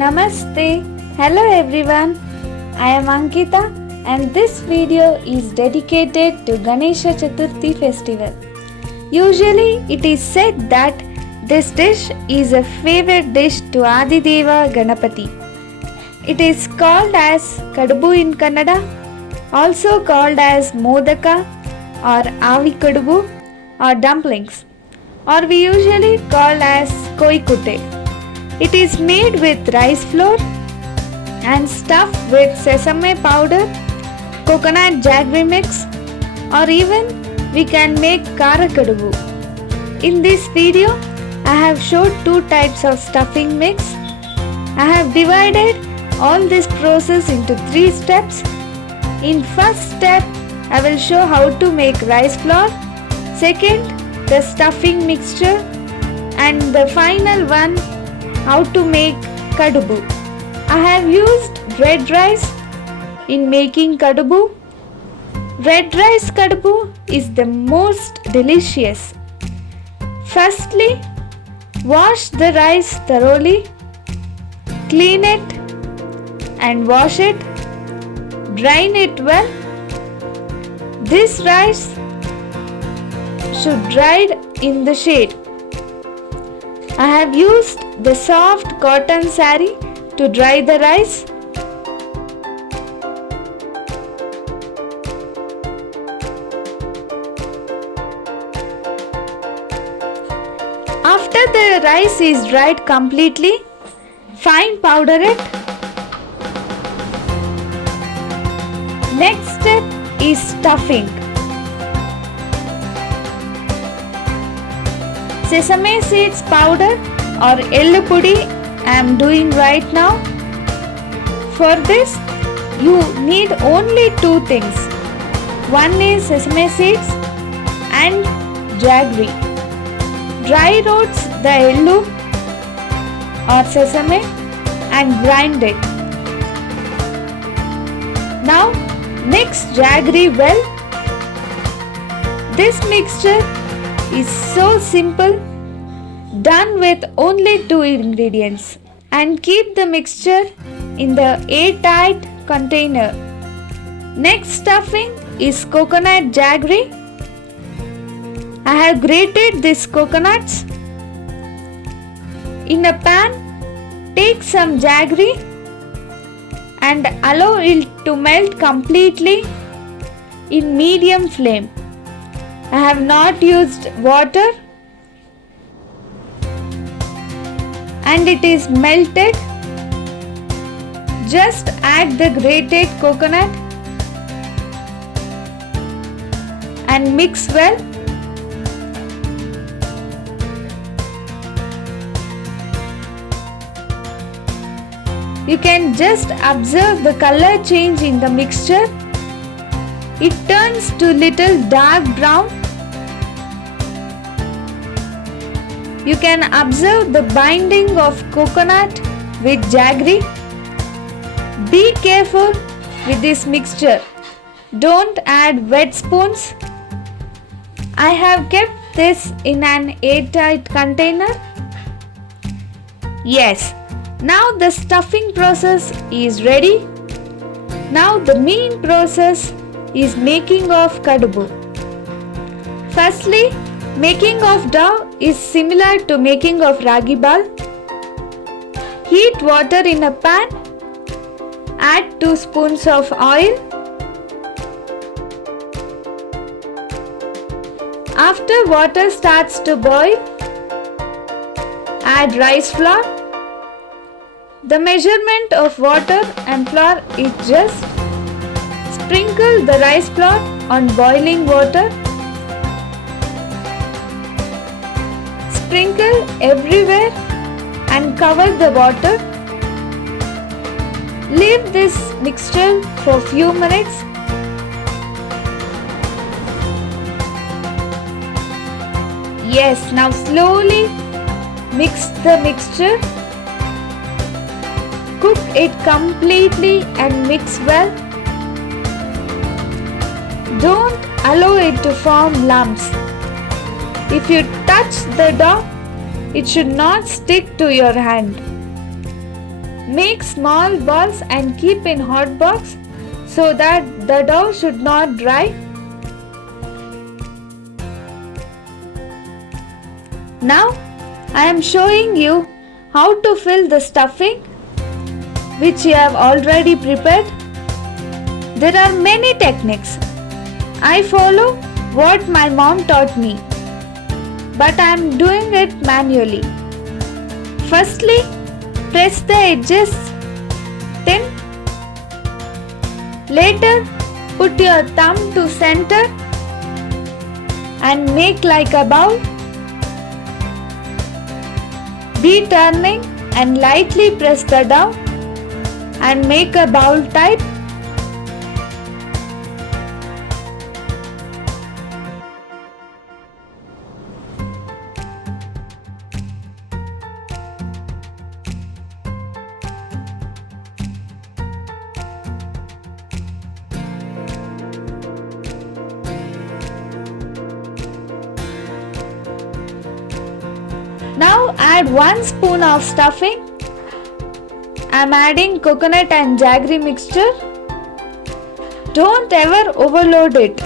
Namaste. Hello everyone. I am Ankita and this video is dedicated to Ganesha Chaturthi festival. Usually it is said that this dish is a favorite dish to Adideva Ganapati. It is called as Kadubu in Kannada, also called as Modaka or Avi Kadubu or dumplings, or we usually call as Koikute. It is made with rice flour and stuffed with sesame powder, coconut jaggery mix, or even we can make kara kadubu. In this video, I have showed two types of stuffing mix. I have divided all this process into 3 steps. In first step, I will show how to make rice flour. Second, the stuffing mixture, and the final one, how to make kadubu. I have used red rice in making kadubu. Red rice kadubu is the most delicious. Firstly, wash the rice thoroughly, clean it and wash it, drain it well. This rice should dry in the shade. I have used the soft cotton saree to dry the rice. After the rice is dried completely, fine powder it. Next step is stuffing. Sesame seeds powder or ellu pudi I am doing right now. For this, you need only 2 things. One is sesame seeds and jaggery. Dry roast the ellu or sesame and grind it. Now mix jaggery well. This mixture is so simple, done with only 2 ingredients, and keep the mixture in the airtight container. Next stuffing is coconut jaggery. I have grated these coconuts. In a pan, take some jaggery and allow it to melt completely in medium flame. I have not used water and it is melted. Just add the grated coconut and mix well. You can just observe the color change in the mixture. It turns to little dark brown. You can observe the binding of coconut with jaggery. Be careful with this mixture. Don't add wet spoons. I have kept this in an airtight container. Yes, now the stuffing process is ready. Now the main process is making of kadubu. Firstly, making of dough is similar to making of ragi ball. Heat water in a pan. Add 2 spoons of oil. After water starts to boil, add rice flour. The measurement of water and flour is just sprinkle the rice flour on boiling water. Sprinkle everywhere and cover the water. Leave this mixture for few minutes. Yes, now slowly mix the mixture. Cook it completely and mix well. Don't allow it to form lumps. If you touch the dough, it should not stick to your hand. Make small balls and keep in hot box so that the dough should not dry. Now I am showing you how to fill the stuffing which you have already prepared. There are many techniques. I follow what my mom taught me, but I am doing it manually. Firstly, press the edges thin. Later, put your thumb to center and make like a bowl. Be turning and lightly press the dough and make a bowl type. Now add 1 spoon of stuffing. I am adding coconut and jaggery mixture. Don't ever overload it.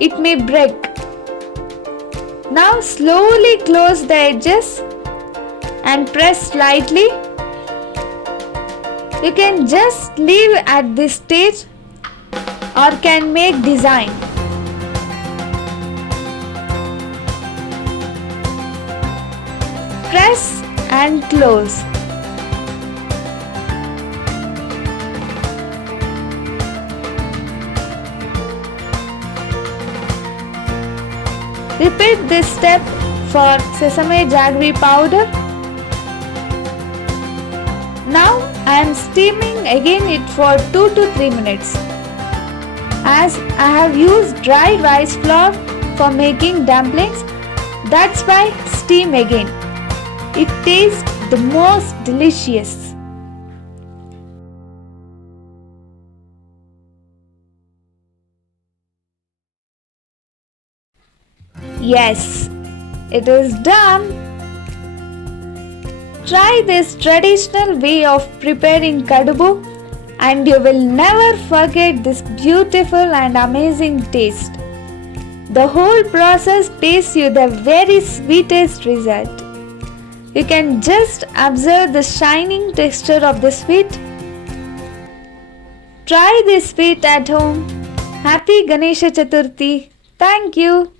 It may break. Now slowly close the edges and press slightly. You can just leave at this stage or can make design. Press and close. Repeat this step for sesame jaggery powder. Now I am steaming again it for 2 to 3 minutes. As I have used dry rice flour for making dumplings, that's why steam again. It tastes the most delicious. Yes, it is done. Try this traditional way of preparing kadubu and you will never forget this beautiful and amazing taste. The whole process pays you the very sweetest result. You can just observe the shining texture of the sweet. Try this sweet at home. Happy Ganesha Chaturthi. Thank you.